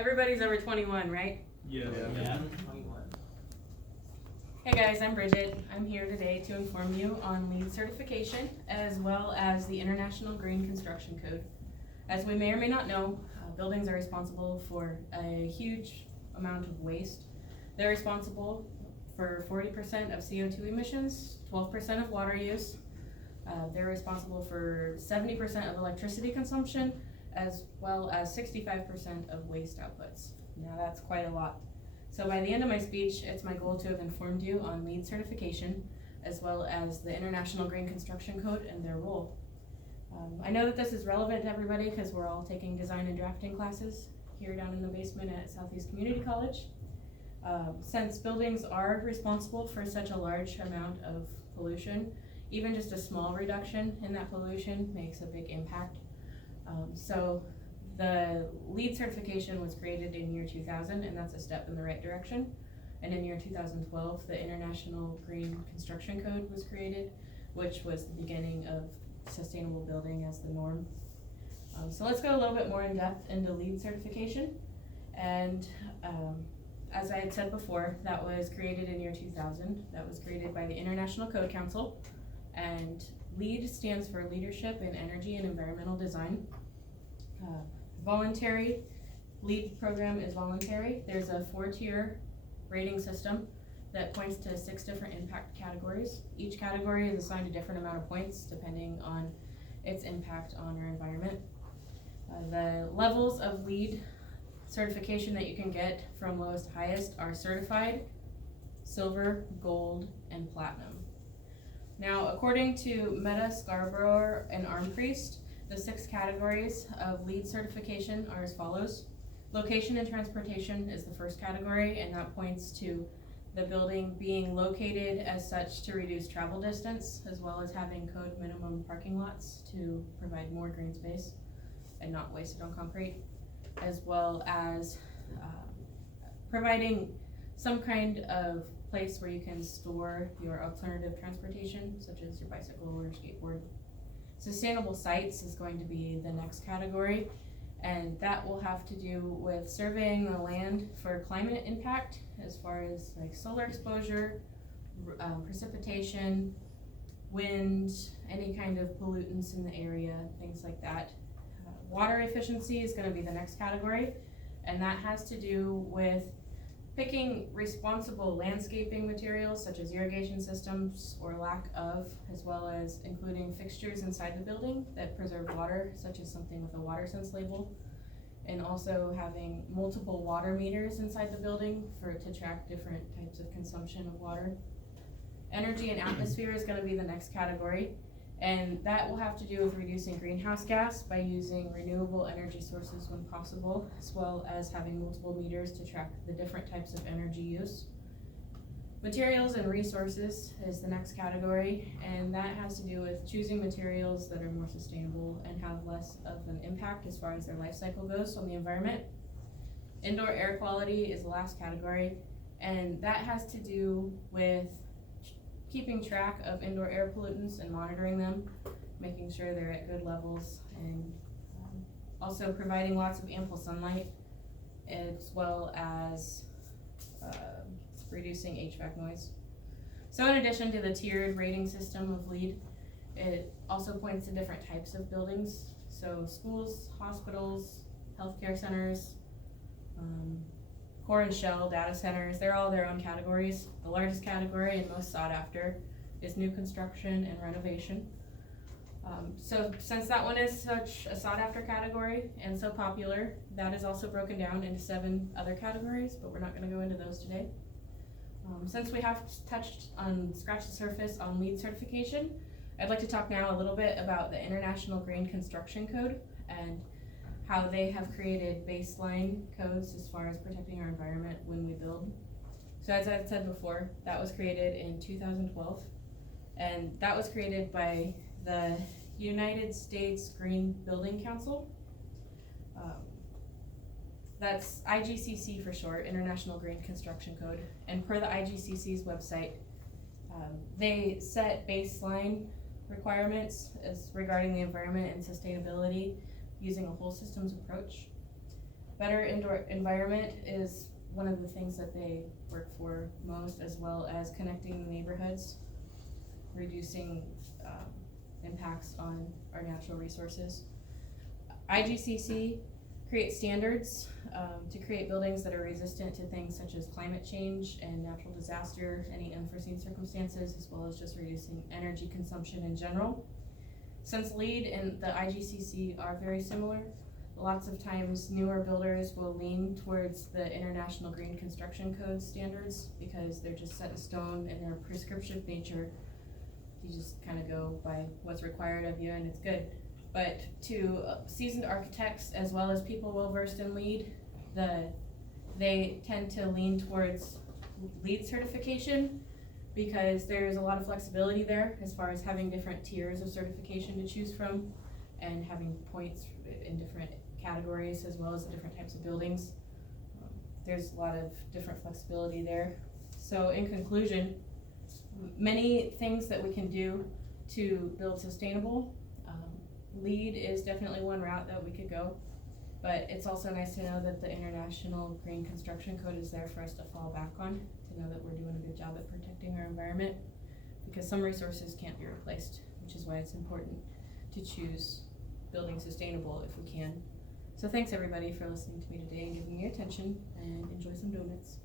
Everybody's over 21, right? Yeah. 21. Hey guys, I'm Bridget. I'm here today to inform you on LEED certification as well as the International Green Construction Code. As we may or may not know, buildings are responsible for a huge amount of waste. They're responsible for 40% of CO2 emissions, 12% of water use. They're responsible for 70% of electricity consumption, as well as 65% of waste outputs. Now that's quite a lot. So by the end of my speech, it's my goal to have informed you on LEED certification, as well as the International Green Construction Code and their role. I know that this is relevant to everybody because we're all taking design and drafting classes here down in the basement at Southeast Community College. Since buildings are responsible for such a large amount of pollution, even just a small reduction in that pollution makes a big impact. So the LEED certification was created in year 2000, and that's a step in the right direction. And in year 2012, the International Green Construction Code was created, which was the beginning of sustainable building as the norm. So let's go a little bit more in depth into LEED certification. And as I had said before, that was created in year 2000. That was created by the International Code Council. And LEED stands for Leadership in Energy and Environmental Design. Voluntary, LEED program is voluntary. There's a 4-tier rating system that points to 6 different impact categories. Each category is assigned a different amount of points depending on its impact on our environment. The levels of LEED certification that you can get from lowest to highest are certified, silver, gold, and platinum. Now, according to Meta, Scarborough, and Armpriest, the 6 categories of LEED certification are as follows. Location and transportation is the first category, and that points to the building being located as such to reduce travel distance, as well as having code minimum parking lots to provide more green space and not waste it on concrete, as well as providing some kind of place where you can store your alternative transportation, such as your bicycle or skateboard. Sustainable sites is going to be the next category, and that will have to do with surveying the land for climate impact as far as like solar exposure, precipitation, wind, any kind of pollutants in the area, things like that. Water efficiency is going to be the next category, and that has to do with picking responsible landscaping materials such as irrigation systems or lack of, as well as including fixtures inside the building that preserve water, such as something with a water sense label, and also having multiple water meters inside the building to track different types of consumption of water. Energy and atmosphere is going to be the next category, and that will have to do with reducing greenhouse gas by using renewable energy sources when possible, as well as having multiple meters to track the different types of energy use. Materials and resources is the next category, and that has to do with choosing materials that are more sustainable and have less of an impact as far as their life cycle goes on the environment. Indoor air quality is the last category, and that has to do with keeping track of indoor air pollutants and monitoring them, making sure they're at good levels, and also providing lots of ample sunlight, as well as reducing HVAC noise. So in addition to the tiered rating system of LEED, it also points to different types of buildings. So schools, hospitals, healthcare centers, core and shell data centers, they're all their own categories. The largest category and most sought after is new construction and renovation. So since that one is such a sought after category and so popular, that is also broken down into 7 other categories, but we're not going to go into those today. Since we have scratched the surface on LEED certification, I'd like to talk now a little bit about the International Green Construction Code and how they have created baseline codes as far as protecting our environment when we build. So as I've said before, that was created in 2012, and that was created by the United States Green Building Council. That's IgCC for short, International Green Construction Code. And per the IgCC's website, they set baseline requirements regarding the environment and sustainability using a whole systems approach. better indoor environment is one of the things that they work for most, as well as connecting the neighborhoods, reducing impacts on our natural resources. IgCC creates standards to create buildings that are resistant to things such as climate change and natural disaster, any unforeseen circumstances, as well as just reducing energy consumption in general. Since LEED and the IgCC are very similar, lots of times newer builders will lean towards the International Green Construction Code standards because they're just set in stone and they're prescriptive nature. You just kind of go by what's required of you and it's good. But to seasoned architects as well as people well versed in LEED, they tend to lean towards LEED certification because there's a lot of flexibility there as far as having different tiers of certification to choose from and having points in different categories as well as the different types of buildings. There's a lot of different flexibility there. So in conclusion, many things that we can do to build sustainable. LEED is definitely one route that we could go, but it's also nice to know that the International Green Construction Code is there for us to fall back on, to know that we're doing a good job at protecting our environment, because some resources can't be replaced, which is why it's important to choose building sustainable if we can. So thanks everybody for listening to me today and giving me your attention, and enjoy some donuts.